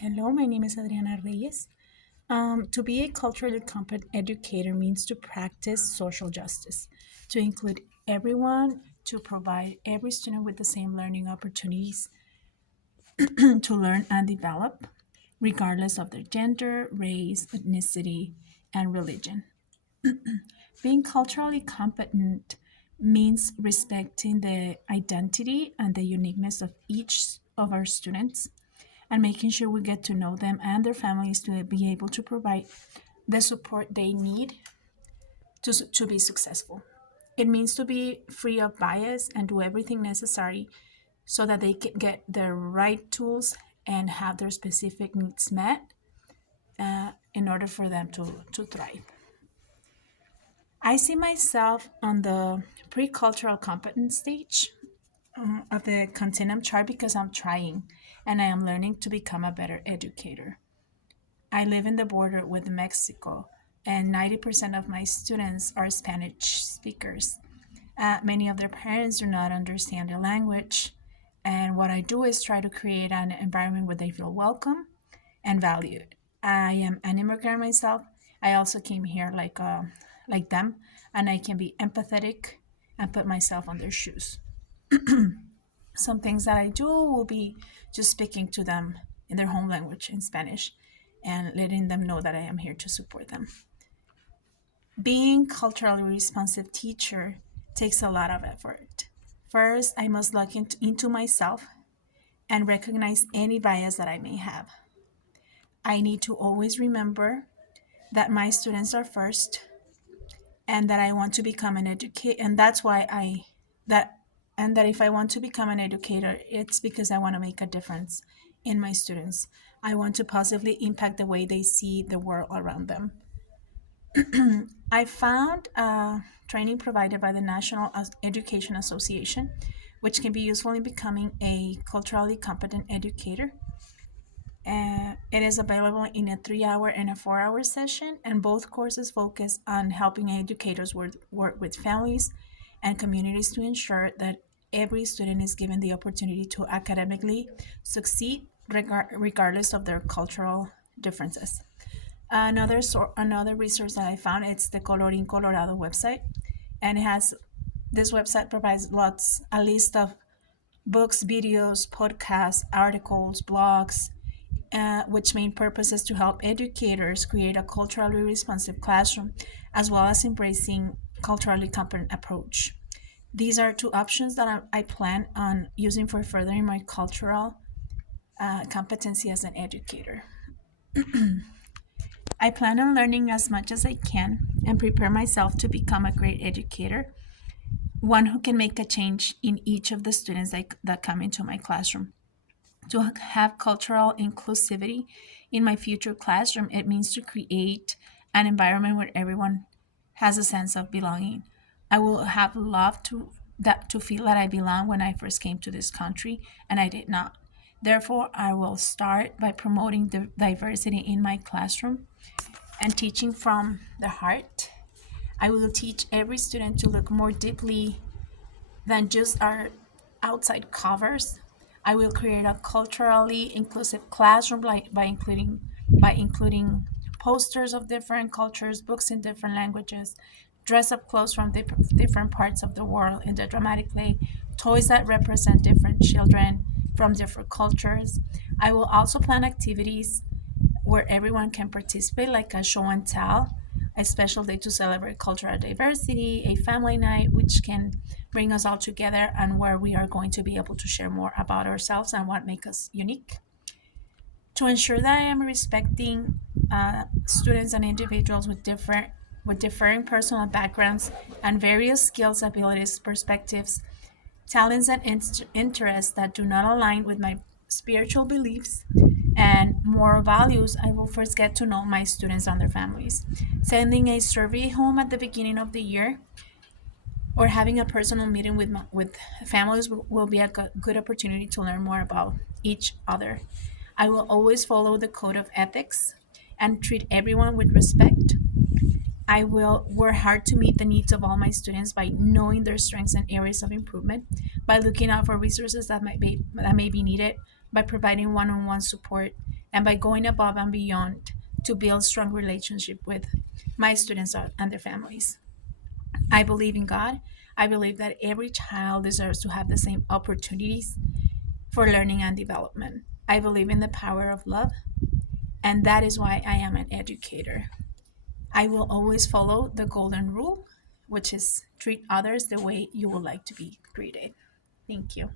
Hello, my name is Adriana Reyes. To be a culturally competent educator means to practice social justice, to include everyone, to provide every student with the same learning opportunities to learn and develop, regardless of their gender, race, ethnicity, and religion. Being culturally competent means respecting the identity and the uniqueness of each of our students and making sure we get to know them and their families to be able to provide the support they need to be successful. It means to be free of bias and do everything necessary so that they can get the right tools and have their specific needs met in order for them to thrive. I see myself on the pre cultural competence stage of the continuum chart because I'm trying and I am learning to become a better educator. I live in the border with Mexico, and 90% of my students are Spanish speakers. Many of their parents do not understand the language, and what I do is try to create an environment where they feel welcome and valued. I am an immigrant myself. I also came here like them, and I can be empathetic and put myself on their shoes. Some things that I do will be just speaking to them in their home language in Spanish and letting them know that I am here to support them. Being culturally responsive teacher takes a lot of effort. First, I must look into myself and recognize any bias that I may have. I need to always remember that my students are first and that I want to become an educator, and that's why I that and that if I want to become an educator, it's because I want to make a difference in my students. I want to positively impact the way they see the world around them. I found training provided by the National Education Association, which can be useful in becoming a culturally competent educator. It is available in a 3 hour and a 4 hour session, and both courses focus on helping educators work with families and communities to ensure that every student is given the opportunity to academically succeed regardless of their cultural differences. Another resource that I found, it's the Coloring Colorado website, and it has this website provides a list of books, videos, podcasts, articles, blogs, which main purpose is to help educators create a culturally responsive classroom, as well as embracing culturally competent approach. These are two options that I plan on using for furthering my cultural competency as an educator. I plan on learning as much as I can and prepare myself to become a great educator, one who can make a change in each of the students that come into my classroom. To have cultural inclusivity in my future classroom, it means to create an environment where everyone has a sense of belonging. I will have loved to feel that I belong when I first came to this country, and I did not. Therefore, I will start by promoting the diversity in my classroom and teaching from the heart. I will teach every student to look more deeply than just our outside covers. I will create a culturally inclusive classroom by including posters of different cultures, books in different languages, dress up clothes from different parts of the world in the dramatic play, toys that represent different children from different cultures. I will also plan activities where everyone can participate, like a show and tell, a special day to celebrate cultural diversity, a family night, which can bring us all together and where we are going to be able to share more about ourselves and what makes us unique. To ensure that I am respecting students and individuals with differing personal backgrounds and various skills, abilities, perspectives, talents, and interests that do not align with my spiritual beliefs and moral values, I will first get to know my students and their families. Sending a survey home at the beginning of the year or having a personal meeting with families will be a good opportunity to learn more about each other. I will always follow the code of ethics and treat everyone with respect. I will work hard to meet the needs of all my students by knowing their strengths and areas of improvement, by looking out for resources that may be needed, by providing one-on-one support, and by going above and beyond to build strong relationship with my students and their families. I believe in God. I believe that every child deserves to have the same opportunities for learning and development. I believe in the power of love, and that is why I am an educator. I will always follow the golden rule, which is treat others the way you would like to be treated. Thank you.